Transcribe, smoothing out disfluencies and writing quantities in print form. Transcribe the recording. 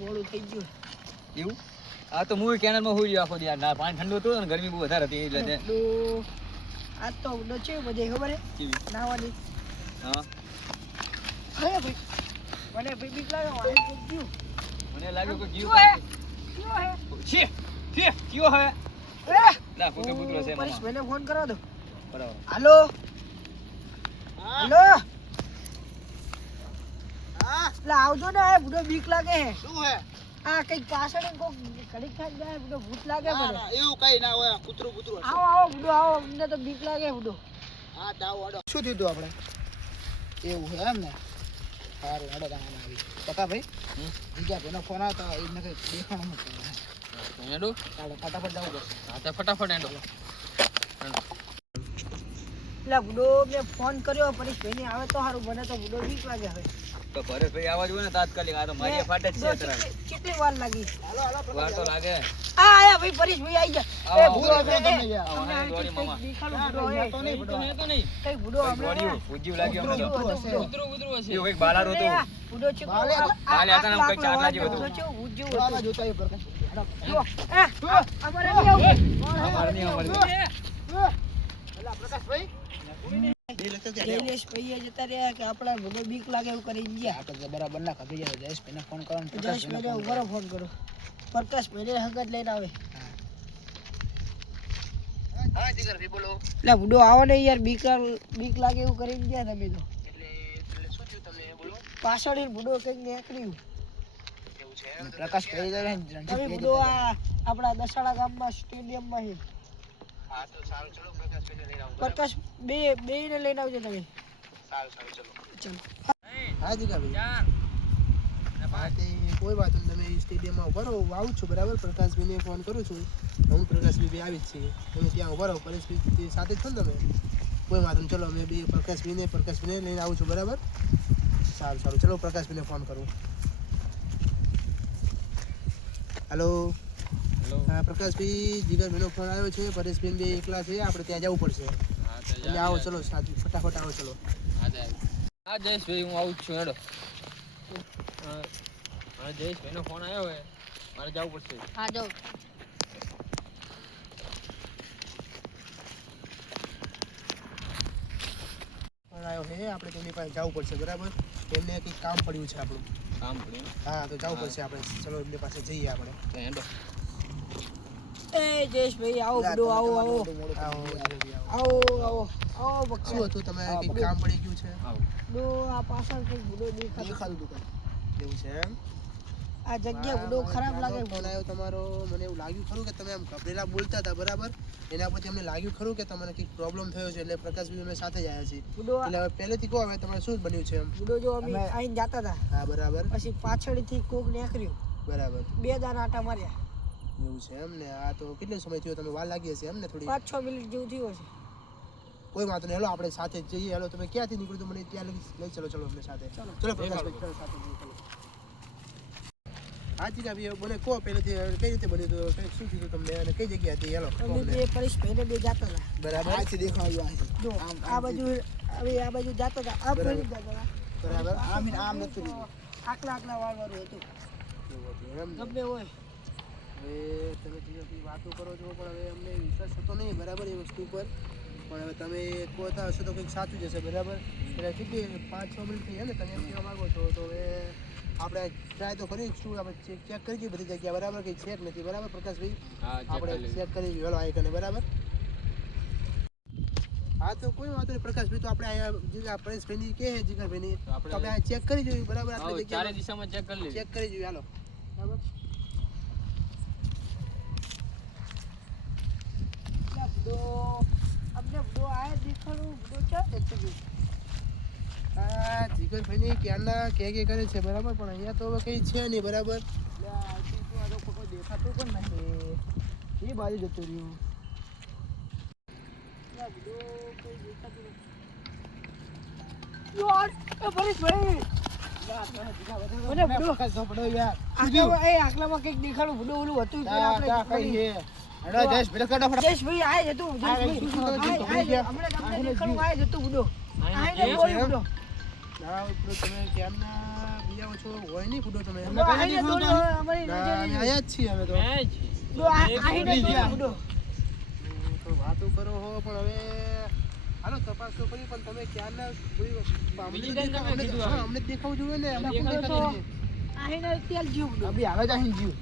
મોડું થઈ ગયું એવું આ તો હું કેનાલમાં હોઈ ગયો આખો દી ના પાણી ઠંડુ હતું અને ગરમી બહુ વધારે હતી એટલે આ તો છે બધે ખબર હે નાવાની હા અરે ભાઈ મને ભાઈ બીક લાગે વાય થઈ ગયું મને લાગ્યું કે જીવ છે કયો હે ના કૂતરો કૂતરો છે પરેશ ભાઈને ફોન કરો દો બરાબર હાલો હાલો હા લે આવજો ને આ બુડો બીક લાગે હે શું હે આ કઈક પાછળ કોક કડીક ખાઈ જાય બુડો ભૂત લાગે મને એવું કઈ ના હોય કૂતરો કૂતરો આવો બુડો આવો મને તો બીક લાગે બુડો હા દાવ આડો શું થયું તું આપણે એવું હે એમ ને સારું આડો ગાના આવી પકા ભાઈ બીજા કોનો ફોન આવતો એને કઈ દેખાણું નથી એડો ચાલો ફટાફટ જવું પડશે હા તો ફટાફટ એડો લે બુડો મે ફોન કર્યો પરેશ ભાઈને આવે તો સારું મને તો બુડો બીક લાગે હવે તો પરેશભાઈ આવા જોઈએ ને તાત્કાલિક આ તો મારી ફાટે જ છે તરત કેટલી વાર લાગી હાલો હાલો વાર તો લાગે આ આયા ભાઈ પરેશભાઈ આવી ગયા એ બુડો દોડી મામા દેખાડો બુડો હે તો નહીં કઈ બુડો હમણાં ઉજીવ લાગ્યો અમને તો કૂતરો હશે એવું એક બાલારો હતો બુડો છે બાલે હતા ને કઈ ચારલા જેવો હતો છે ઉજ્જુ બાલા જોતા એ પર જો અમારે નહીં આવું અમાર નહીં અમાર અલા પ્રકાશભાઈ જયલેશ ભાઈ જતા રહ્યા કે આપણા બુડો બીક લાગે એવું કરી ગયા આપણે બરાબર ના ખબર જાય જયેશ ભાઈને ફોન કરવાનો જયેશ ભાઈને ઉભરો ફોન કરો પ્રકાશ ભાઈને હંગત લઈને આવે હા જીગર ભાઈ બોલો એટલે બુડો આવો ને યાર બીક લાગે એવું કરી ગયા તમે તો એટલે શું થયું તમને બોલો પાછળ બુડો કઈક નીકળ્યું એવું છે પ્રકાશ ભાઈ જાય તમે બુડો આ આપણા દસાડા ગામમાં સ્ટેડિયમમાં છે હા તો સારું ચલો પ્રકાશ ભાઈને લઈને આવો પ્રકાશ બે ને લઈને આવજો તમે સારું ચલો ચલો હા જીગર ભાઈ કોઈ વાત નહીં તમે સ્ટેડિયમમાં ઉભા રહો આવું છું બરાબર પ્રકાશભાઈને ફોન કરું છું હું પ્રકાશભાઈ આવી જ છીએ તમે ત્યાં ઉભા રહો પરેશભાઈ સાથે જ છો ને તમે કોઈ વાત નહીં ચલો અમે બી પ્રકાશભાઈને લઈને આવું છું બરાબર સારું ચલો પ્રકાશભાઈને ફોન કરું હેલો હા પ્રકાશભાઈ જીગરભાઈનો ફોન આવ્યો છે પરેશભાઈ બે એકલા છે આપણે ત્યાં જવું પડશે તમે આવો ચલો ફટાફટ આવો ચલો હા જયેશભાઈ હું આવું જ છું હેડો હા જયેશભાઈનો ફોન આવ્યો હે મારે જવું પડશે હા જાઓ ફોન આવ્યો હે આપણે તેની પાસે જવું પડશે બરાબર એમને કંઈક કામ પડ્યું છે આપણું કામ પડ્યું હા તો જવું પડશે આપણે ચલો એમની પાસે જઈએ આપણે તો હેડો એ જયેશભાઈ આવો બુડો આવો બક્કા શું હતું તમે કંઈક કામ પડી ગયું છે બુડો આ પાછળ કંઈક બુડો દેખાતું દુકાન એવું છે એમ આ જગ્યા બુડો ખરાબ લાગે ફોન આવ્યો તમારો મને એવું લાગ્યું ખરું કે તમે આમ ગભરેલા બોલતા હતા બરાબર એના પછી અમને લાગ્યું ખરું કે તમને કંઈક પ્રોબ્લેમ થયો છે એટલે પ્રકાશભાઈ અમે સાથે જ આવ્યા છીએ બુડો એટલે હવે પહેલેથી કહો હવે તમારે શું બન્યું છે એમ બુડો જો અમે આઈને જાતા હતા હા બરાબર પછી પાછળથી કોક નીકળ્યું બરાબર બે દાના આટા માર્યા એવું છે એમ ને આ તો કેટલો સમય થયો તમે વાર લાગી હશે એમ ને થોડી 5-6 મિનિટ જેવું થયું હશે કોઈ વાંધો નહીં હેલો આપણે સાથે જ જઈએ હેલો તમે ક્યાંથી નીકળ્યું તો મને ત્યાં લઈ ચલો અમને સાથે ચલો પ્રકાશભાઈ ચલો સાથે જઈએ ચલો હા જી ભાઈ મને કહો પહેલેથી કઈ રીતે બન્યું હતું કઈ શું થયું તમને અને કઈ જગ્યા હતી હેલો અમે બે પરેશભાઈને બે જાતા હતા બરાબર આથી દેખાયું જો આ બાજુ જાતા હતા આ ફરી જતા હતા બરાબર આમ નથી લીધું આકલા વાળવાનું હતું એમ ગમે હોય હવે તમે જે વાતો કરો છો પણ હવે અમને વિશ્વાસ થતો નહીં બરાબર એ વસ્તુ પર પણ હવે તમે કહેતા હશો તો કંઈક સાચું જશે બરાબર એટલે કેટલી 5-6 મિનિટ થઈ ને તમે એમ કહેવા માગો છો તો હવે આપણે ટ્રાય તો કરીશું આપણે ચેક કરી જોઈએ બધી જગ્યા બરાબર કંઈ ચેક નથી બરાબર પ્રકાશભાઈ આપણે ચેક કરી જોઈએ હેલો આઈકને બરાબર હા તો કોઈ વાંધો નહીં પ્રકાશભાઈ તો આપણે અહીંયા પરેશભાઈની કે જીગરભાઈની આપણે અહીંયા ચેક કરી જોઈએ બરાબર આપણે ચારે દિશામાં ચેક કરી ચેક કરી જોઈએ હાલો બરાબર હા જીગરભાઈ ક્યારના કે કરે છે બરાબર પણ અહીંયા તો હવે કઈ છે નહીં બરાબર દેખાતું પણ નથી એ બાજુ જતું રહ્યું આકલામાં કઈક દેખાડું બુડો ઓલું હતું તમે કેમના અહીંયા ઓછો હોય નહીં ફૂટો તમે બુડો આહીને દોડ્યો હવે અમારી ના, નજરે અમે આયા જ છીએ અમે તો બુડો આહીને દોડ્યો બુડો તો વાતો કરો હો પણ હવે હાલો તપાસ તો કરી પણ તમે ક્યારના અમને જ દેખાવું જોઈએ ને અમે બુડો તો આહીને તેલ જીવ બુડો અભી હાલ જ આહીને જીવ